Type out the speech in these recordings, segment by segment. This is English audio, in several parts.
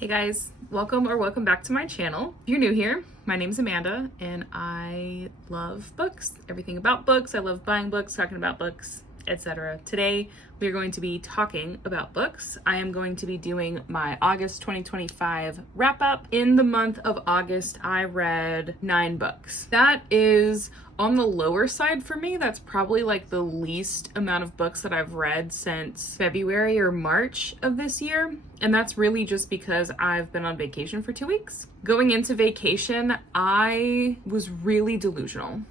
Hey guys, welcome back to my channel. If you're new here, my name is Amanda and I love books, everything about books. I love buying books, talking about books, etc. Today we are going to be talking about books. I am going to be doing my August 2025 wrap up. In the month of August, I read 9 books. That is on the lower side for me. That's probably like the least amount of books that I've read since February or March of this year. And that's really just because I've been on vacation for 2 weeks. Going into vacation, I was really delusional.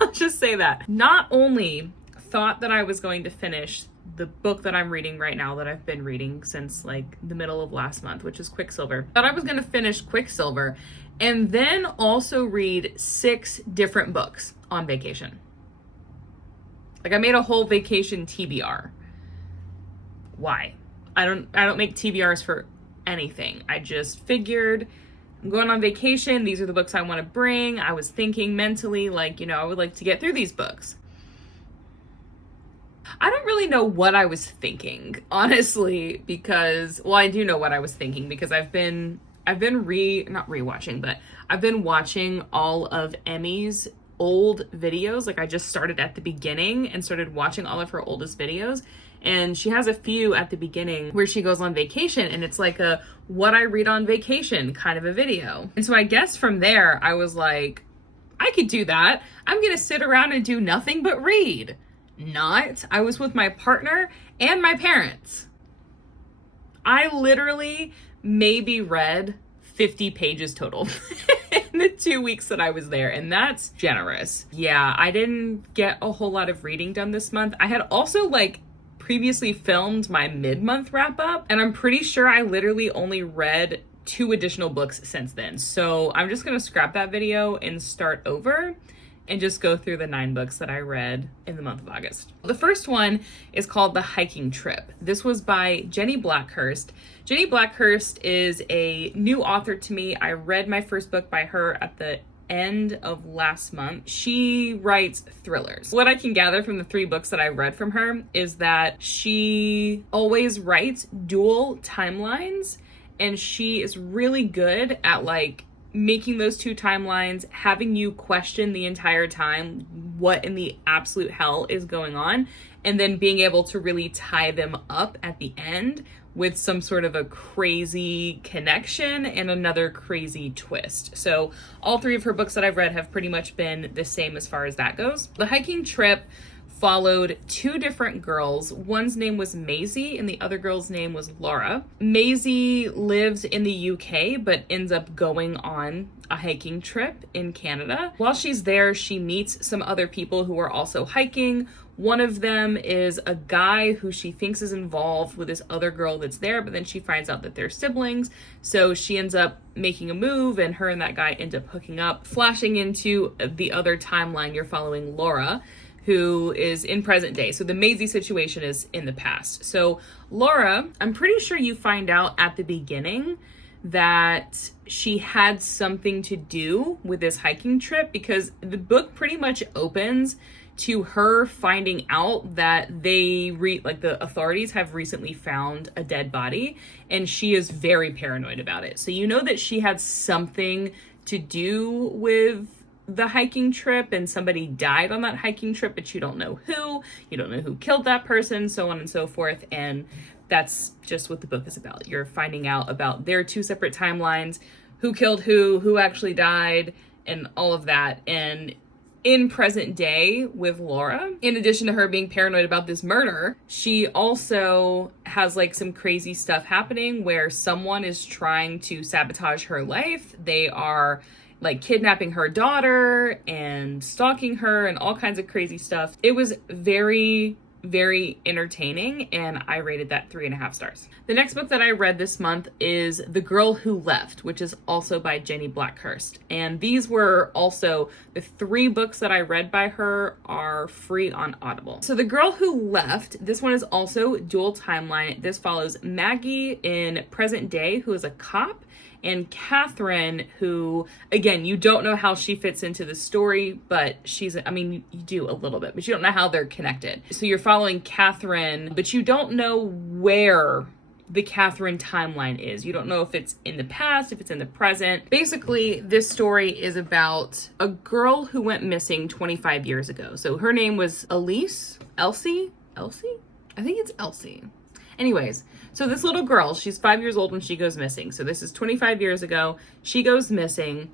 I'll just say that. Not only thought that I was going to finish the book that I'm reading right now, that I've been reading since like the middle of last month, which is Quicksilver. Thought I was going to finish Quicksilver and then also read 6 different books on vacation. Like I made a whole vacation TBR. Why? I don't make TBRs for anything. I just figured I'm going on vacation. These are the books I want to bring. I was thinking mentally, like, I would like to get through these books. I don't really know what I was thinking, honestly, because, well, I do know what I was thinking because I've been not rewatching, but I've been watching all of Emmy's old videos. Like I just started at the beginning and started watching all of her oldest videos. And she has a few at the beginning where she goes on vacation and it's like a what I read on vacation kind of a video. And so I guess from there, I was like, I could do that. I'm going to sit around and do nothing but read. Not. I was with my partner and my parents. I literally maybe read 50 pages total in the 2 weeks that I was there, and that's generous. Yeah, I didn't get a whole lot of reading done this month. I had also previously filmed my mid-month wrap up, and I'm pretty sure I literally only read 2 additional books since then. So I'm just gonna scrap that video and start over and just go through the 9 books that I read in the month of August. The first one is called The Hiking Trip. This was by Jenny Blackhurst. Jenny Blackhurst is a new author to me. I read my first book by her at the end of last month. She writes thrillers. What I can gather from the 3 books that I read from her is that she always writes dual timelines, and she is really good at making those 2 timelines, having you question the entire time what in the absolute hell is going on, and then being able to really tie them up at the end with some sort of a crazy connection and another crazy twist. So all 3 of her books that I've read have pretty much been the same as far as that goes. The Hiking Trip followed 2 different girls. One's name was Maisie and the other girl's name was Laura. Maisie lives in the UK but ends up going on a hiking trip in Canada. While she's there, she meets some other people who are also hiking. One of them is a guy who she thinks is involved with this other girl that's there, but then she finds out that they're siblings. So she ends up making a move and her and that guy end up hooking up. Flashing into the other timeline, you're following Laura, who is in present day. So the Maisie situation is in the past. So Laura, I'm pretty sure you find out at the beginning that she had something to do with this hiking trip because the book pretty much opens to her finding out that the authorities have recently found a dead body, and she is very paranoid about it. So you know that she had something to do with the hiking trip and somebody died on that hiking trip, but you don't know who killed that person, so on and so forth. And that's just what the book is about. You're finding out about their 2 separate timelines, who killed who actually died, and all of that. And in present day with Laura, in addition to her being paranoid about this murder, she also has some crazy stuff happening where someone is trying to sabotage her life. They are kidnapping her daughter and stalking her and all kinds of crazy stuff. It was very, very entertaining, and I rated that 3.5 stars. The next book that I read this month is The Girl Who Left, which is also by Jenny Blackhurst. And these were also the 3 books that I read by her are free on Audible. So The Girl Who Left, this one is also dual timeline. This follows Maggie in present day, who is a cop, and Catherine, who, again, you don't know how she fits into the story, but you do a little bit, but you don't know how they're connected. So you're following Catherine, but you don't know where the Catherine timeline is. You don't know if it's in the past, if it's in the present. Basically, this story is about a girl who went missing 25 years ago. So her name was Elsie? I think it's Elsie. Anyways, so this little girl, she's 5 years old when she goes missing. So this is 25 years ago. She goes missing.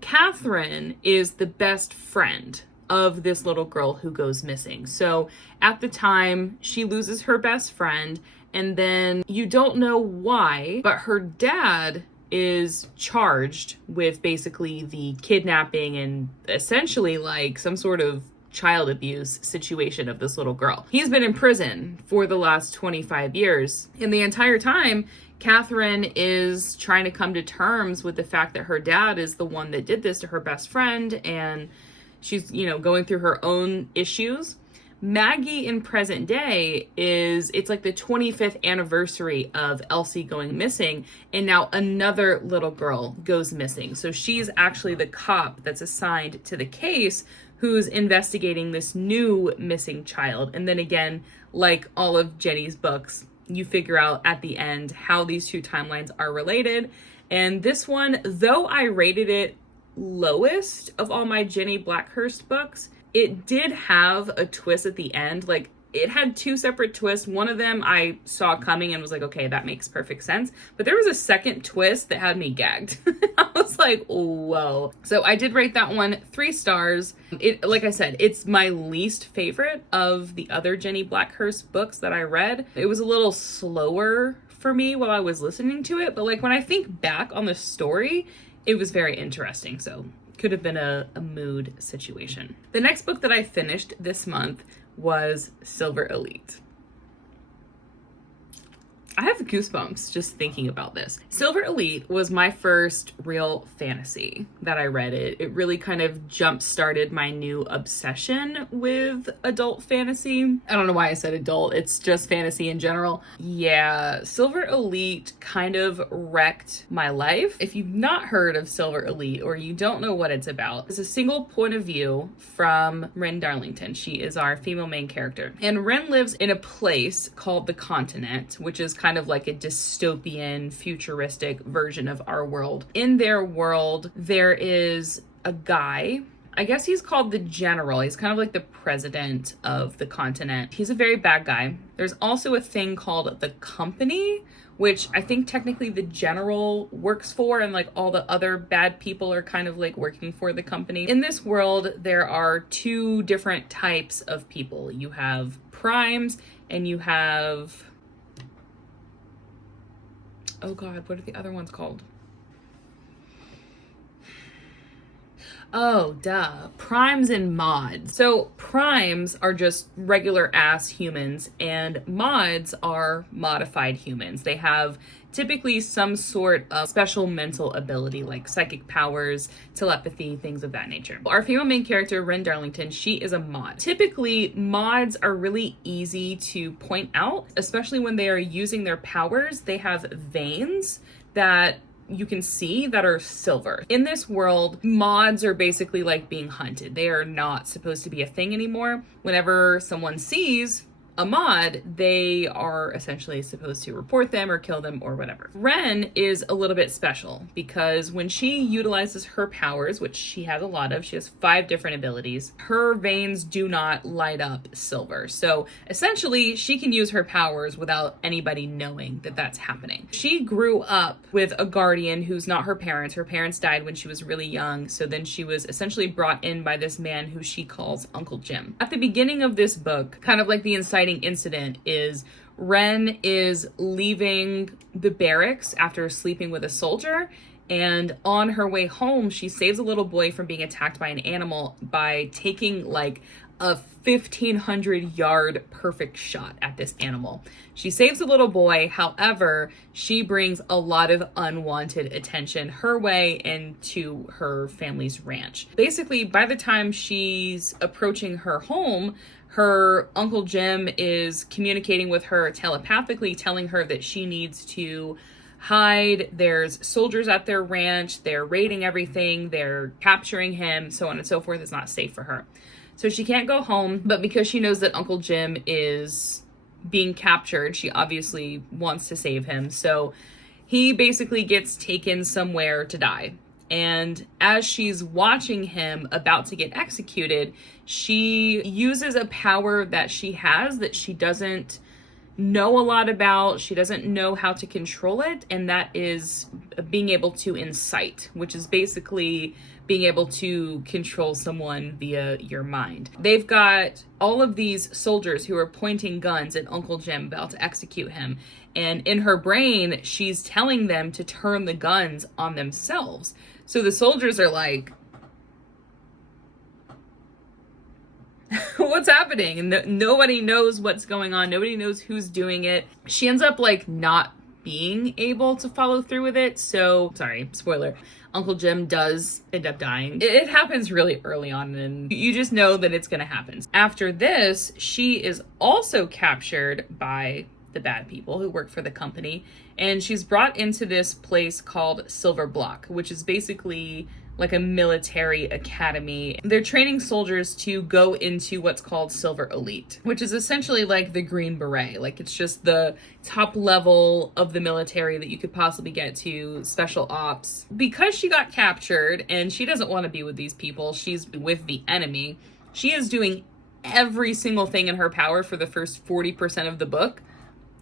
Catherine is the best friend of this little girl who goes missing. So at the time, she loses her best friend, and then you don't know why, but her dad is charged with basically the kidnapping and essentially like some sort of child abuse situation of this little girl. He's been in prison for the last 25 years. And the entire time, Catherine is trying to come to terms with the fact that her dad is the one that did this to her best friend, and she's, going through her own issues. Maggie in present day it's like the 25th anniversary of Elsie going missing, and now another little girl goes missing. So she's actually the cop that's assigned to the case who's investigating this new missing child. And then again, like all of Jenny's books, you figure out at the end how these two timelines are related. And this one, though I rated it lowest of all my Jenny Blackhurst books, it did have a twist at the end. Like, it had two separate twists. One of them I saw coming and was like, okay, that makes perfect sense. But there was a second twist that had me gagged. I was like, whoa. So I did rate that one 3 stars. Like I said, it's my least favorite of the other Jenny Blackhurst books that I read. It was a little slower for me while I was listening to it. But like when I think back on the story, it was very interesting. So could have been a mood situation. The next book that I finished this month was Silver Elite. I have goosebumps just thinking about this. Silver Elite was my first real fantasy that I read. It really kind of jump-started my new obsession with adult fantasy. I don't know why I said adult, it's just fantasy in general. Yeah, Silver Elite kind of wrecked my life. If you've not heard of Silver Elite or you don't know what it's about, it's a single point of view from Ren Darlington. She is our female main character. And Ren lives in a place called the Continent, which is kind of like a dystopian, futuristic version of our world. In their world, there is a guy, I guess he's called the General. He's kind of like the president of the continent. He's a very bad guy. There's also a thing called the Company, which I think technically the General works for, and like all the other bad people are kind of like working for the Company. In this world, there are 2 different types of people. You have primes and you have... oh God, what are the other ones called? Oh, duh. Primes and mods. So primes are just regular ass humans, and mods are modified humans. They have typically some sort of special mental ability, like psychic powers, telepathy, things of that nature. Our female main character, Ren Darlington, she is a mod. Typically, mods are really easy to point out, especially when they are using their powers. They have veins that you can see that are silver. In this world, mods are basically like being hunted. They are not supposed to be a thing anymore. Whenever someone sees a mod, they are essentially supposed to report them or kill them or whatever. Ren is a little bit special because when she utilizes her powers, which she has a lot of, she has 5 different abilities, her veins do not light up silver. So essentially, she can use her powers without anybody knowing that that's happening. She grew up with a guardian who's not her parents. Her parents died when she was really young, so then she was essentially brought in by this man who she calls Uncle Jim. At the beginning of this book, kind of like the inciting incident is Ren is leaving the barracks after sleeping with a soldier, and on her way home she saves a little boy from being attacked by an animal by taking like a 1,500 yard perfect shot at this animal. She saves the little boy, however, she brings a lot of unwanted attention her way and to her family's ranch. Basically, by the time she's approaching her home, her Uncle Jim is communicating with her telepathically, telling her that she needs to hide. There's soldiers at their ranch. They're raiding everything. They're capturing him, so on and so forth. It's not safe for her. So she can't go home, but because she knows that Uncle Jim is being captured. She obviously wants to save him. So he basically gets taken somewhere to die. And as she's watching him about to get executed, she uses a power that she has that she doesn't know a lot about. She doesn't know how to control it. And that is being able to incite, which is basically being able to control someone via your mind. They've got all of these soldiers who are pointing guns at Uncle Jim about to execute him. And in her brain, she's telling them to turn the guns on themselves. So the soldiers are like, what's happening? And nobody knows what's going on. Nobody knows who's doing it. She ends up like not being able to follow through with it. So, sorry, spoiler. Uncle Jim does end up dying. It happens really early on, and you just know that it's going to happen. After this, she is also captured by the bad people who work for the company, and she's brought into this place called Silver Block, which is basically like a military academy. They're training soldiers to go into what's called Silver Elite, which is essentially like the Green Beret. Like, it's just the top level of the military that you could possibly get to, special ops. Because she got captured and she doesn't want to be with these people, she's with the enemy. She is doing every single thing in her power for the first 40% of the book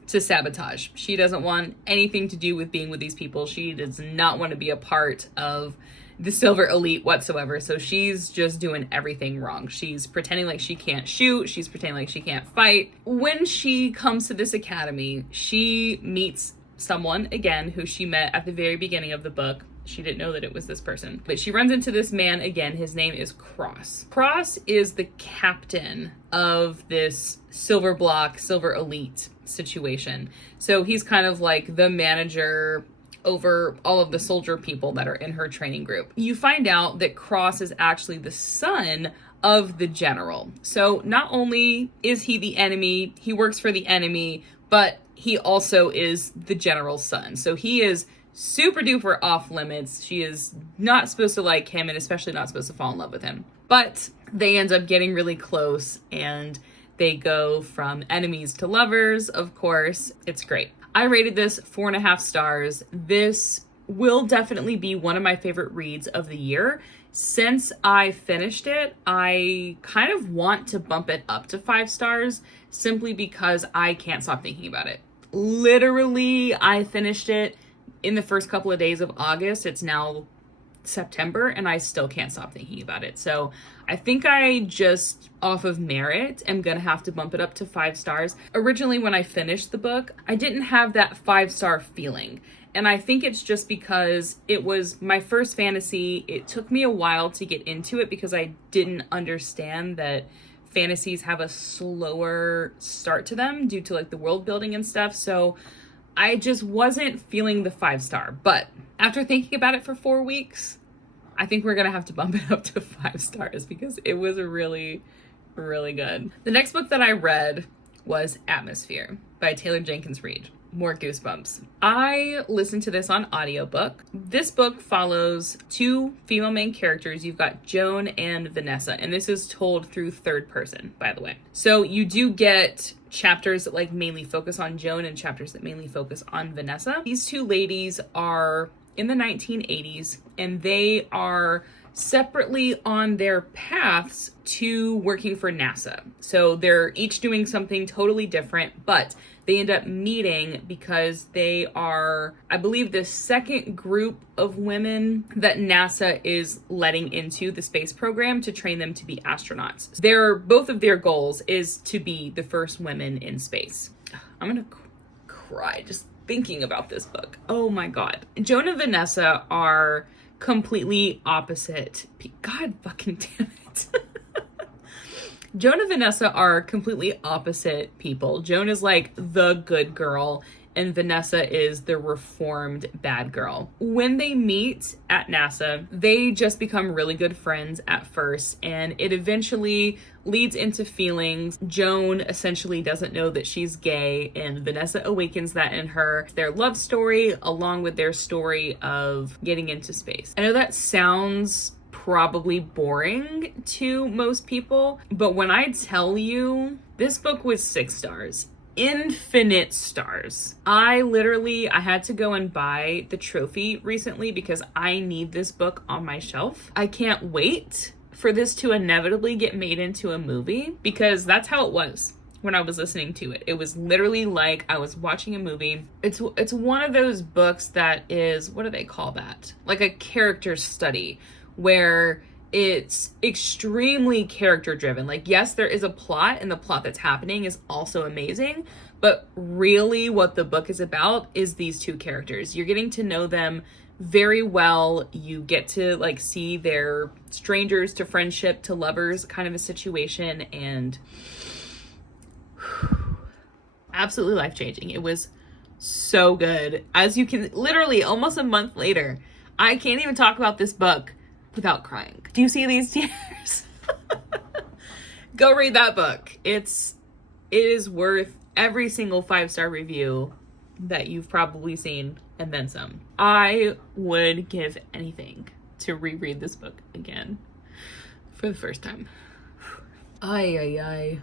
to sabotage. She doesn't want anything to do with being with these people. She does not want to be a part of the Silver Elite whatsoever. So she's just doing everything wrong. She's pretending like she can't shoot. She's pretending like she can't fight. When she comes to this academy, she meets someone, again, who she met at the very beginning of the book. She didn't know that it was this person. But she runs into this man again. His name is Cross. Cross is the captain of this Silver Block, Silver Elite situation. So he's kind of like the manager over all of the soldier people that are in her training group. You find out that Cross is actually the son of the general. So not only is he the enemy, he works for the enemy, but he also is the general's son. So he is super duper off limits. She is not supposed to like him, and especially not supposed to fall in love with him. But they end up getting really close, and they go from enemies to lovers, of course. It's great. I rated this 4.5 stars. This will definitely be one of my favorite reads of the year. Since I finished it, I kind of want to bump it up to 5 stars simply because I can't stop thinking about it. Literally, I finished it in the first couple of days of August. It's now September, and I still can't stop thinking about it. So I think I just, off of merit, am gonna have to bump it up to 5 stars. Originally, when I finished the book, I didn't have that 5-star feeling. And I think it's just because it was my first fantasy. It took me a while to get into it because I didn't understand that fantasies have a slower start to them due to like the world building and stuff. So I just wasn't feeling the 5-star. But after thinking about it for 4 weeks, I think we're gonna have to bump it up to 5 stars because it was really, really good. The next book that I read was Atmosphere by Jenkins Reid. More goosebumps. I listened to this on audiobook. This book follows 2 female main characters. You've got Joan and Vanessa, and this is told through third person, by the way. So you do get chapters that like mainly focus on Joan and chapters that mainly focus on Vanessa. These 2 ladies are in the 1980s, and they are separately on their paths to working for NASA. So they're each doing something totally different, but they end up meeting because they are, I believe, the second group of women that NASA is letting into the space program to train them to be astronauts. Both of their goals is to be the first women in space. I'm gonna cry just thinking about this book. Oh my God. Joan and Vanessa are completely opposite. God fucking damn it. Joan and Vanessa are completely opposite people. Joan is like the good girl, and Vanessa is the reformed bad girl. When they meet at NASA, they just become really good friends at first, and it eventually leads into feelings. Joan essentially doesn't know that she's gay, and Vanessa awakens that in her. Their love story, along with their story of getting into space. I know that sounds probably boring to most people, but when I tell you, this book was 6 stars. infinite stars. I had to go and buy the trophy recently because I need this book on my shelf. I can't wait for this to inevitably get made into a movie, because that's how it was when I was listening to it. It was literally like I was watching a movie. It's one of those books that is, what do they call that? Like a character study, where it's extremely character driven. Like, yes, there is a plot, and the plot that's happening is also amazing, but really what the book is about is these two characters. You're getting to know them very well. You get to like see their strangers to friendship to lovers kind of a situation, and absolutely life-changing. It was so good. As you can, literally almost a month later, I can't even talk about this book without crying. Do you see these tears? Go read that book. It is worth every single 5-star review that you've probably seen, and then some. I would give anything to reread this book again for the first time. Ay.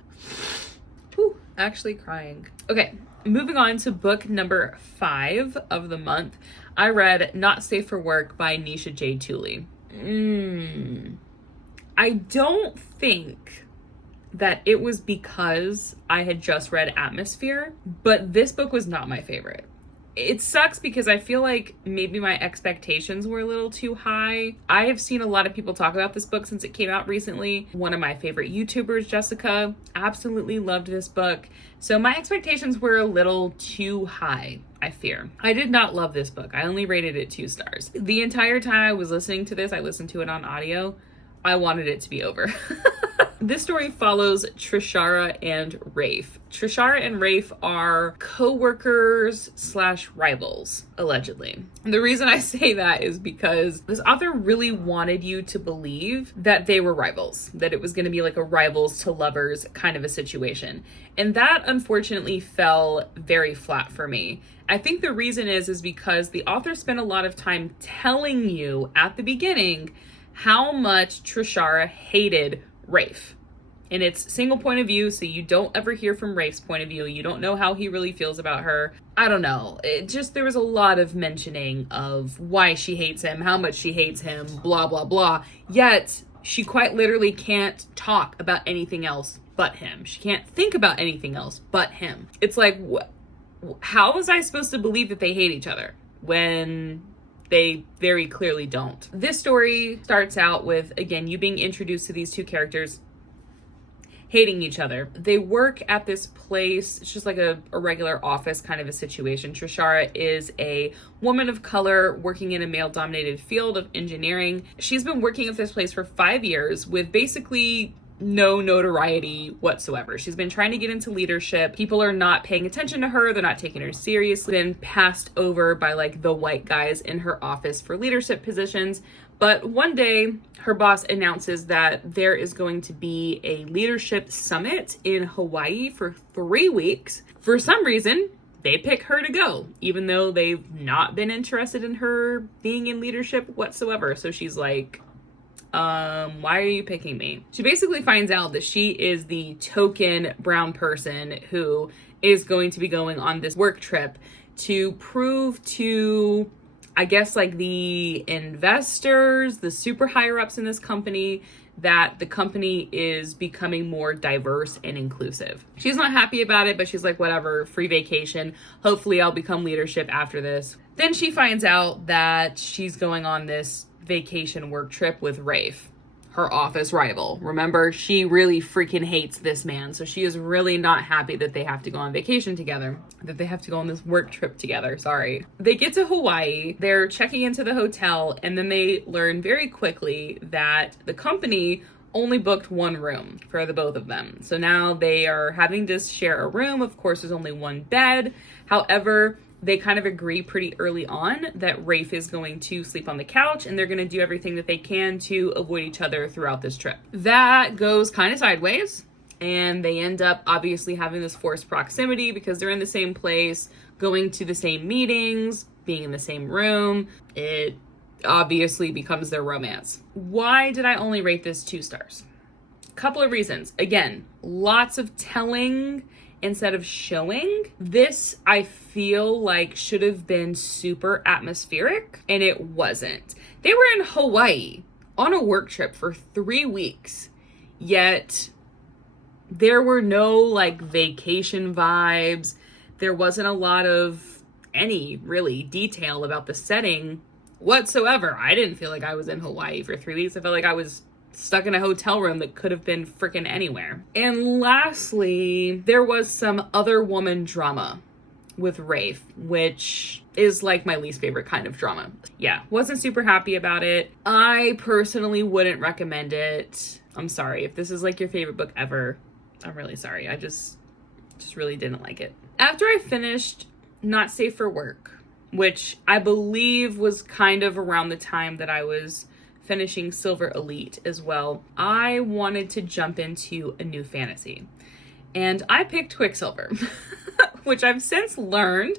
Whew, actually crying. Okay, moving on to book number 5 of the month. I read Not Safe for Work by Nisha J. Tuli. I don't think that it was because I had just read Atmosphere, but this book was not my favorite. It sucks because I feel like maybe my expectations were a little too high. I have seen a lot of people talk about this book since it came out recently. One of my favorite YouTubers, Jessica, absolutely loved this book. So my expectations were a little too high, I fear. I did not love this book. I only rated it 2 stars. The entire time I was listening to this, I listened to it on audio. I wanted it to be over. This story follows Trishara and Rafe. Trishara and Rafe are co-workers / rivals, allegedly. And the reason I say that is because this author really wanted you to believe that they were rivals, that it was going to be like a rivals to lovers kind of a situation. And that unfortunately fell very flat for me. I think the reason is because the author spent a lot of time telling you at the beginning how much Trishara hated Rafe. And it's single point of view, so you don't ever hear from Rafe's point of view. You don't know how he really feels about her. I don't know. There was a lot of mentioning of why she hates him, how much she hates him, blah, blah, blah. Yet, she quite literally can't talk about anything else but him. She can't think about anything else but him. It's like, how was I supposed to believe that they hate each other when they very clearly don't? This story starts out with, again, you being introduced to these two characters hating each other. They work at this place. It's just like a regular office kind of a situation. Trishara is a woman of color working in a male-dominated field of engineering. She's been working at this place for 5 years with basically no notoriety whatsoever. She's been trying to get into leadership. People are not paying attention to her. They're not taking her seriously. Been passed over by like the white guys in her office for leadership positions. But one day, her boss announces that there is going to be a leadership summit in Hawaii for 3 weeks. For some reason, they pick her to go, even though they've not been interested in her being in leadership whatsoever. So she's like, why are you picking me? She basically finds out that she is the token brown person who is going to be going on this work trip to prove to, I guess, like the investors, the super higher ups in this company, that the company is becoming more diverse and inclusive. She's not happy about it, but she's like, whatever, free vacation. Hopefully I'll become leadership after this. Then she finds out that she's going on this vacation work trip with Rafe, her office rival. Remember, she really freaking hates this man. So she is really not happy that they have to go on vacation together, that they have to go on this work trip together. Sorry. They get to Hawaii, they're checking into the hotel, and then they learn very quickly that the company only booked 1 room for the both of them. So now they are having to share a room. Of course, there's only 1 bed. However, they kind of agree pretty early on that Rafe is going to sleep on the couch, and they're going to do everything that they can to avoid each other throughout this trip. That goes kind of sideways, and they end up obviously having this forced proximity because they're in the same place, going to the same meetings, being in the same room. It obviously becomes their romance. Why did I only rate this 2 stars? Couple of reasons. Again, lots of telling instead of showing. This, I feel like, should have been super atmospheric, and it wasn't. They were in Hawaii on a work trip for 3 weeks, yet there were no like vacation vibes. There wasn't a lot of any really detail about the setting whatsoever. I didn't feel like I was in Hawaii for 3 weeks. I felt like I was stuck in a hotel room that could have been freaking anywhere. And lastly, there was some other woman drama with Rafe, which is like my least favorite kind of drama. Yeah, wasn't super happy about it. I personally wouldn't recommend it. I'm sorry. If this is like your favorite book ever, I'm really sorry. I just really didn't like it. After I finished Not Safe for Work, which I believe was kind of around the time that I was finishing Silver Elite as well, I wanted to jump into a new fantasy. And I picked Quicksilver, which I've since learned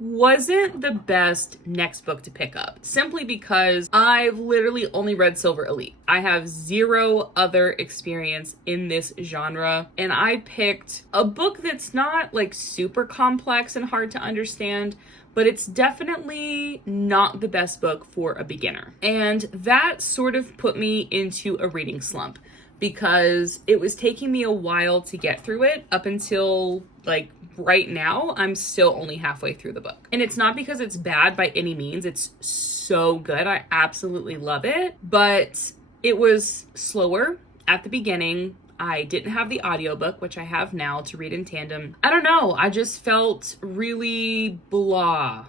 wasn't the best next book to pick up, simply because I've literally only read Silver Elite. I have zero other experience in this genre, and I picked a book that's not like super complex and hard to understand, but it's definitely not the best book for a beginner. And that sort of put me into a reading slump, because it was taking me a while to get through it. Up until like right now, I'm still only halfway through the book. And it's not because it's bad by any means. It's so good. I absolutely love it. But it was slower at the beginning. I didn't have the audiobook, which I have now to read in tandem. I don't know. I just felt really blah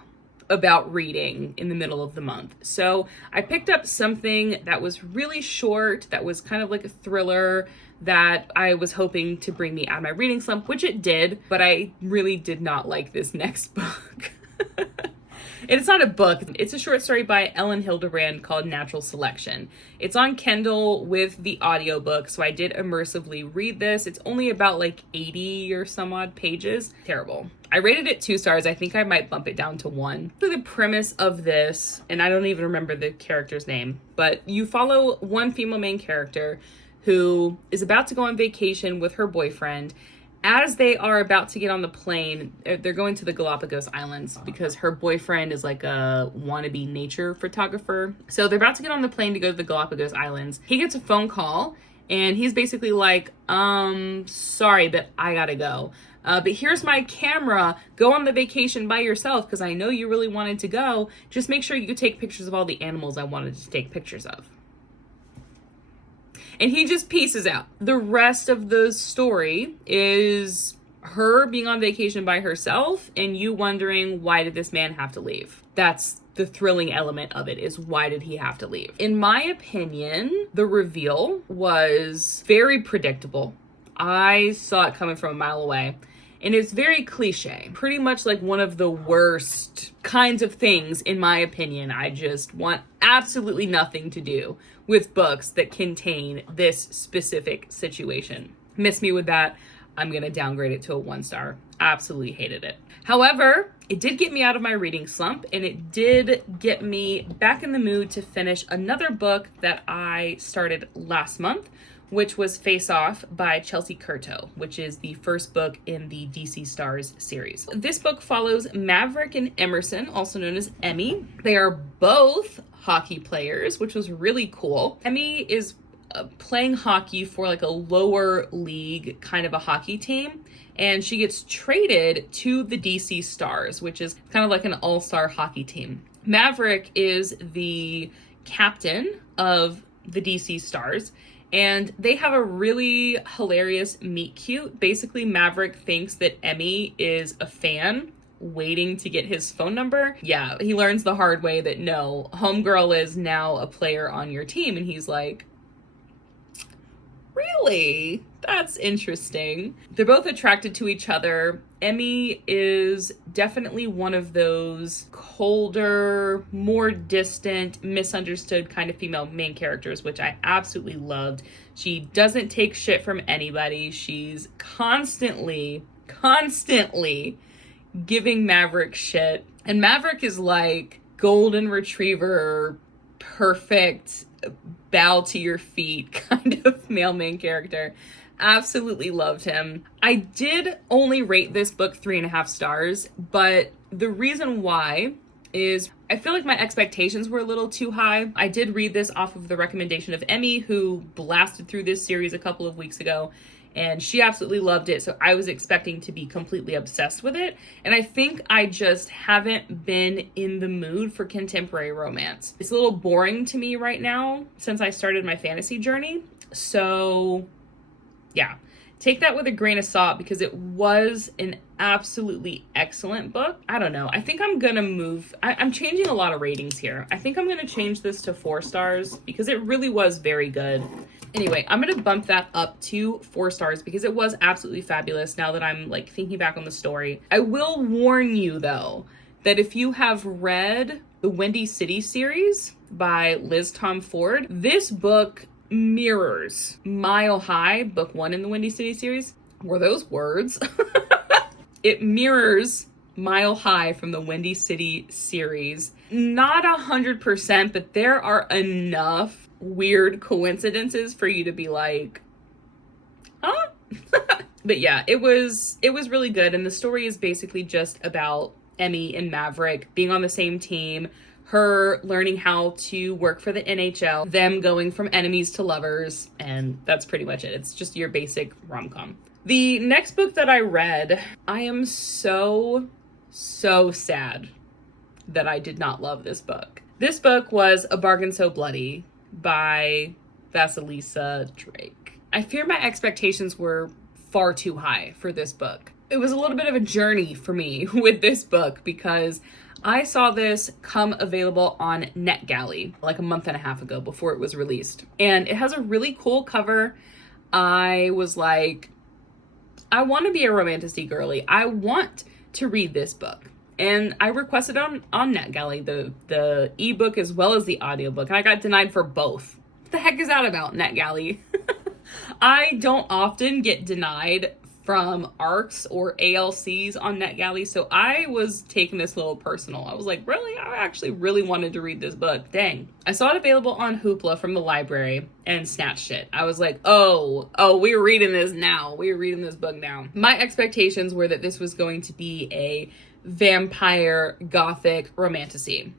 about reading in the middle of the month. So I picked up something that was really short, that was kind of like a thriller, that I was hoping to bring me out of my reading slump, which it did, but I really did not like this next book. And it's not a book, it's a short story by Elin Hilderbrand called Natural Selection. It's on Kindle with the audiobook, so I did immersively read this. It's only about like 80 or some odd pages. Terrible. I rated it 2 stars. I think I might bump it down to 1. So the premise of this, and I don't even remember the character's name, but you follow one female main character who is about to go on vacation with her boyfriend. As they are about to get on the plane, they're going to the Galapagos Islands because her boyfriend is like a wannabe nature photographer. So they're about to get on the plane to go to the Galapagos Islands. He gets a phone call and he's basically like, sorry, but I gotta go. But here's my camera. Go on the vacation by yourself because I know you really wanted to go. Just make sure you take pictures of all the animals I wanted to take pictures of. And he just pieces out. The rest of the story is her being on vacation by herself and you wondering, why did this man have to leave? That's the thrilling element of it, is why did he have to leave? In my opinion, the reveal was very predictable. I saw it coming from a mile away. And it's very cliche, pretty much like one of the worst kinds of things, in my opinion. I just want absolutely nothing to do with books that contain this specific situation. Miss me with that. I'm going to downgrade it to a 1 star. Absolutely hated it. However, it did get me out of my reading slump, and it did get me back in the mood to finish another book that I started last month, which was Face Off by Chelsea Curto, which is the first book in the DC Stars series. This book follows Maverick and Emerson, also known as Emmy. They are both hockey players, which was really cool. Emmy is playing hockey for like a lower league kind of a hockey team, and she gets traded to the DC Stars, which is kind of like an all-star hockey team. Maverick is the captain of the DC Stars, and they have a really hilarious meet cute. Basically, Maverick thinks that Emmy is a fan waiting to get his phone number. Yeah, he learns the hard way that no, homegirl is now a player on your team. And he's like, really? That's interesting. They're both attracted to each other. Emmy is definitely one of those colder, more distant, misunderstood kind of female main characters, which I absolutely loved. She doesn't take shit from anybody. She's constantly giving Maverick shit. And Maverick is like golden retriever, perfect, bow to your feet kind of male main character. absolutely loved him. I did only rate this book 3.5 stars, but the reason why is I feel like my expectations were a little too high. I did read this off of the recommendation of Emmy, who blasted through this series a couple of weeks ago, and she absolutely loved it, so I was expecting to be completely obsessed with it, and I think I just haven't been in the mood for contemporary romance. It's a little boring to me right now since I started my fantasy journey, so yeah. Take that with a grain of salt because it was an absolutely excellent book. I don't know. I think I'm going to move. I'm changing a lot of ratings here. I think I'm going to change this to 4 stars because it really was very good. Anyway, I'm going to bump that up to 4 stars because it was absolutely fabulous now that I'm like thinking back on the story. I will warn you though, that if you have read the Windy City series by Liz Tom Ford, this book mirrors Mile High, book 1 in the Windy City series. Were those words? It mirrors Mile High from the Windy City series. Not 100%, but there are enough weird coincidences for you to be like, huh? But yeah, it was really good. And the story is basically just about Emmy and Maverick being on the same team, her learning how to work for the NHL, them going from enemies to lovers, and that's pretty much it. It's just your basic rom-com. The next book that I read, I am so sad that I did not love this book. This book was A Bargain So Bloody by Vasilisa Drake. I fear my expectations were far too high for this book. It was a little bit of a journey for me with this book because I saw this come available on NetGalley like a month and a half ago before it was released. And it has a really cool cover. I was like, I want to be a romantic girly. I want to read this book. And I requested on NetGalley the ebook as well as the audiobook. And I got denied for both. What the heck is that about, NetGalley? I don't often get denied from ARCs or ALCs on NetGalley, so I was taking this a little personal. I was like, really? I actually really wanted to read this book. Dang. I saw it available on Hoopla from the library and snatched it. I was like, oh, we're reading this now. We're reading this book now. My expectations were that this was going to be a vampire gothic romantasy.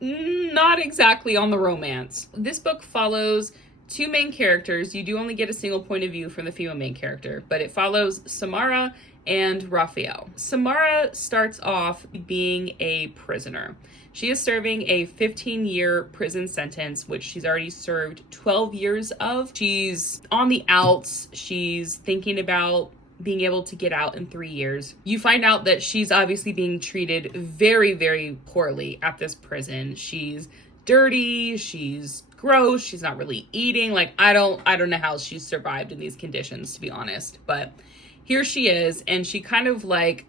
Not exactly on the romance. This book follows 2 main characters. You do only get a single point of view from the female main character, but it follows Samara and Raphael. Samara starts off being a prisoner. She is serving a 15-year prison sentence, which she's already served 12 years of. She's on the outs. She's thinking about being able to get out in 3 years. You find out that she's obviously being treated very, very poorly at this prison. She's dirty, she's gross, she's not really eating. Like, I don't know how she's survived in these conditions, to be honest. But here she is, and she kind of like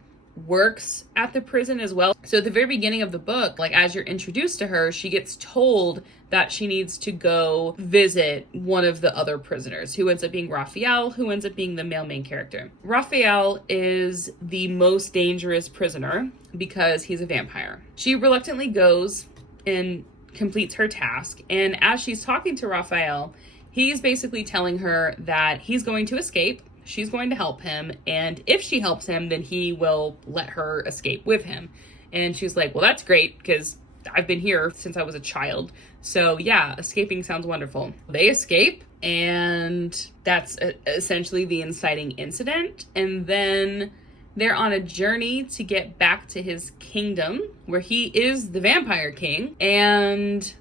works at the prison as well. So at the very beginning of the book, like as you're introduced to her, she gets told that she needs to go visit one of the other prisoners, who ends up being Raphael, who ends up being the male main character. Raphael is the most dangerous prisoner because he's a vampire. She reluctantly goes and completes her task, and as she's talking to Raphael, he's basically telling her that he's going to escape, she's going to help him, and if she helps him, then he will let her escape with him. And she's like, well, that's great, because I've been here since I was a child, so yeah, escaping sounds wonderful. They escape, and that's essentially the inciting incident, and then they're on a journey to get back to his kingdom, where he is the vampire king. And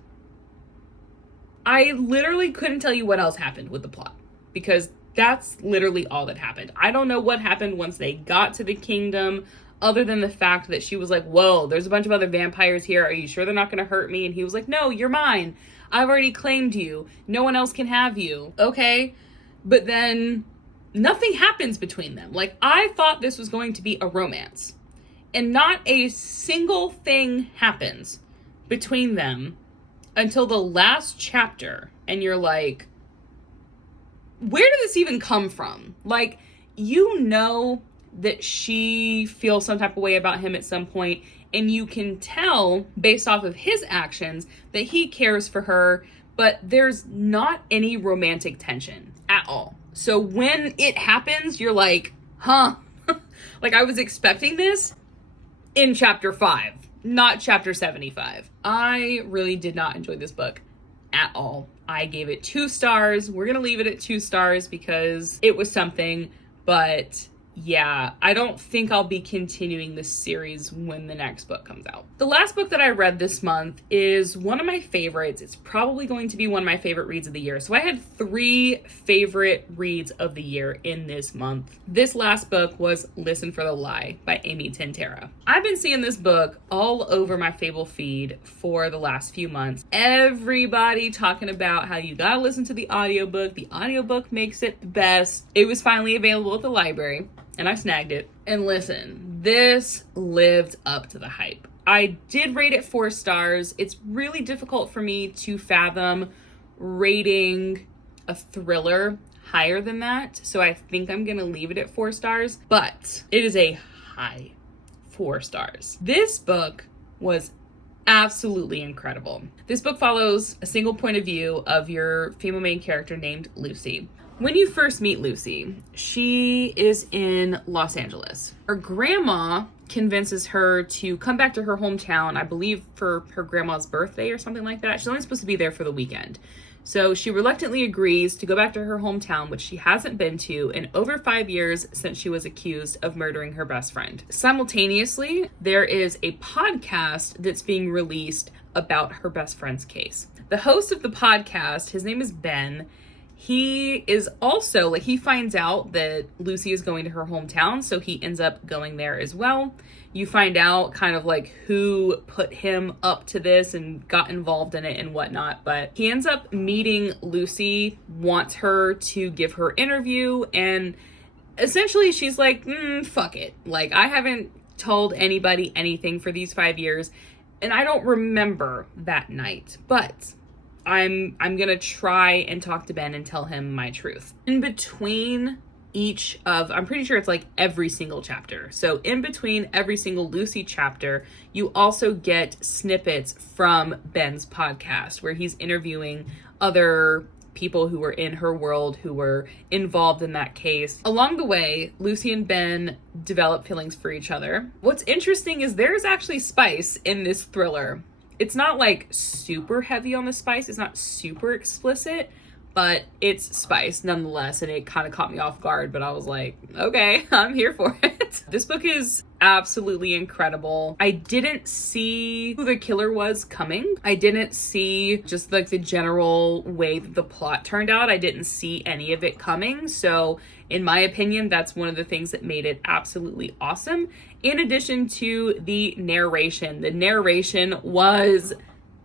I literally couldn't tell you what else happened with the plot, because that's literally all that happened. I don't know what happened once they got to the kingdom, other than the fact that she was like, whoa, there's a bunch of other vampires here. Are you sure they're not going to hurt me? And he was like, no, you're mine. I've already claimed you. No one else can have you. Okay. But then nothing happens between them. Like, I thought this was going to be a romance, and not a single thing happens between them until the last chapter. And you're like, where did this even come from? Like, you know that she feels some type of way about him at some point, and you can tell based off of his actions that he cares for her, but there's not any romantic tension at all. So when it happens, you're like, huh? Like, I was expecting this in chapter 5, not chapter 75. I really did not enjoy this book at all. I gave it 2 stars. We're gonna leave it at 2 stars because it was something, but yeah, I don't think I'll be continuing this series when the next book comes out. The last book that I read this month is one of my favorites. It's probably going to be one of my favorite reads of the year. So I had 3 favorite reads of the year in this month. This last book was Listen for the Lie by Amy Tintera. I've been seeing this book all over my Fable feed for the last few months. Everybody talking about how you gotta listen to the audiobook. The audiobook makes it the best. It was finally available at the library, and I snagged it. And listen, this lived up to the hype. I did rate it 4 stars. It's really difficult for me to fathom rating a thriller higher than that, so I think I'm gonna leave it at 4 stars, but it is a high 4 stars. This book was absolutely incredible. This book follows a single point of view of your female main character named Lucy. When you first meet Lucy, she is in Los Angeles. Her grandma convinces her to come back to her hometown, I believe for her grandma's birthday or something like that. She's only supposed to be there for the weekend. So she reluctantly agrees to go back to her hometown, which she hasn't been to in over 5 years since she was accused of murdering her best friend. Simultaneously, there is a podcast that's being released about her best friend's case. The host of the podcast, his name is Ben. He is also, he finds out that Lucy is going to her hometown, so he ends up going there as well. You find out kind of who put him up to this and got involved in it and whatnot, but he ends up meeting Lucy, wants her to give her interview, and essentially she's like, fuck it. I haven't told anybody anything for these 5 years, and I don't remember that night, but I'm gonna try and talk to Ben and tell him my truth. In between each of, I'm pretty sure it's every single chapter. So in between every single Lucy chapter, you also get snippets from Ben's podcast where he's interviewing other people who were in her world, who were involved in that case. Along the way, Lucy and Ben develop feelings for each other. What's interesting is there's actually spice in this thriller. It's not super heavy on the spice. It's not super explicit, but it's spice nonetheless. And it kind of caught me off guard, but I was like, okay, I'm here for it. This book is absolutely incredible. I didn't see who the killer was coming. I didn't see just the general way that the plot turned out. I didn't see any of it coming. So in my opinion, that's one of the things that made it absolutely awesome. In addition to the narration was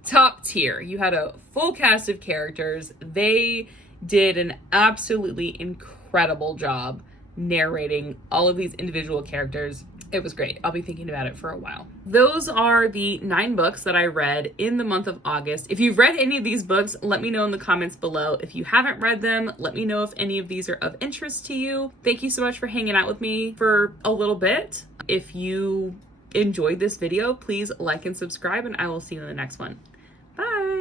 top tier. You had a full cast of characters. They did an absolutely incredible job narrating all of these individual characters. It was great. I'll be thinking about it for a while. Those are the 9 books that I read in the month of August. If you've read any of these books, let me know in the comments below. If you haven't read them, let me know if any of these are of interest to you. Thank you so much for hanging out with me for a little bit. If you enjoyed this video, please like and subscribe, and I will see you in the next one. Bye.